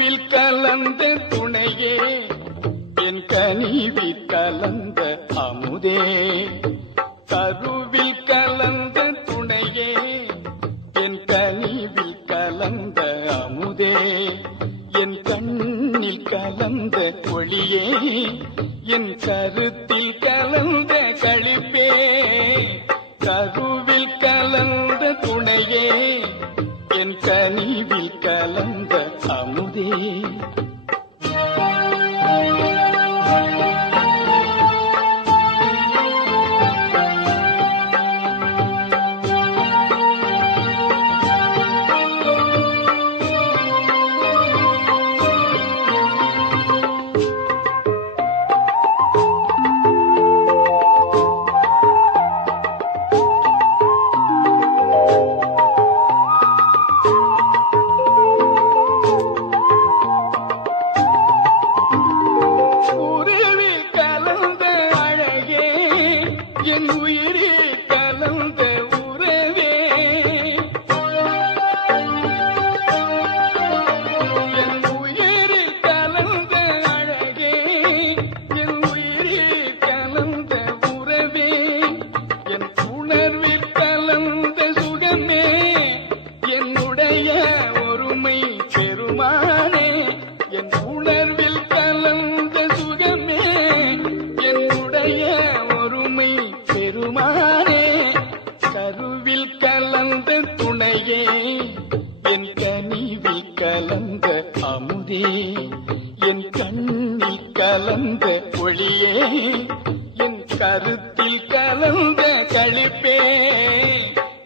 கருவில் கலந்த துணையே என் கனிவில் கலந்த அமுதே கருவில் கலந்த துணையே என் கனிவில் கலந்த அமுதே என் கண்ணில் கலந்த ஒளியே என் கருத்தில் கலந்த களிப்பே கருவில் கலந்த துணையே என் கனிவில் கலந்த அமுதே என் உயிரே கலந்த உறவே என் உயிரே கலந்த அழகே என் உயிரே கலந்த உறவே என் உணர்வில் கலந்த சுகமே என்னுடைய ஒருமை பெருமானே என் உணர்வில் கலந்த சுகமே என்னுடைய ஒருமை பெருமானே கருவில் கலந்த துணையே என் கனிவில் கலந்த அமுதே என் கண்ணில் கலந்த ஒளியே என் கருத்தில் கலந்த களிப்பே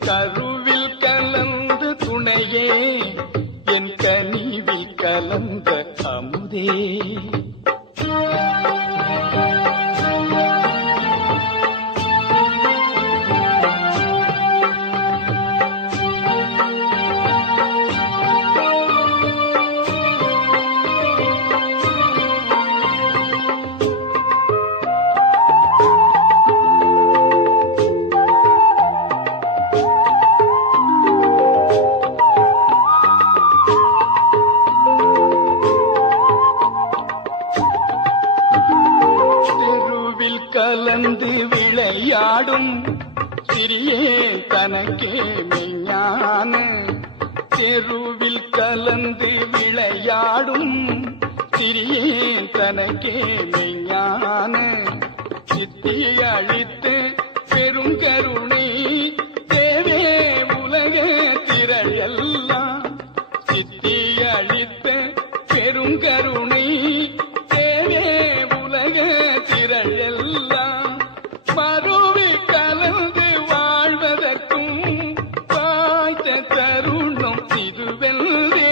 கருவில் கலந்த துணையே என் கனிவில் கலந்த அமுதே கலந்து விளையாடும் சிறியே தனக்கே மெய்ஞான தெருவில் கலந்து விளையாடும் சிறியே தனக்கே மெய்ஞான சித்தி அழித்து பெருங்கருணை தேவே உலக திரள் எல்லாம் சித்தி அழித்த பெருங்கருணை தேவே உலக திரள் எல்லாம் மறுவி கலந்து வாழ்வதற்கும் வாய்த்த தருணம் இதுவெல்லே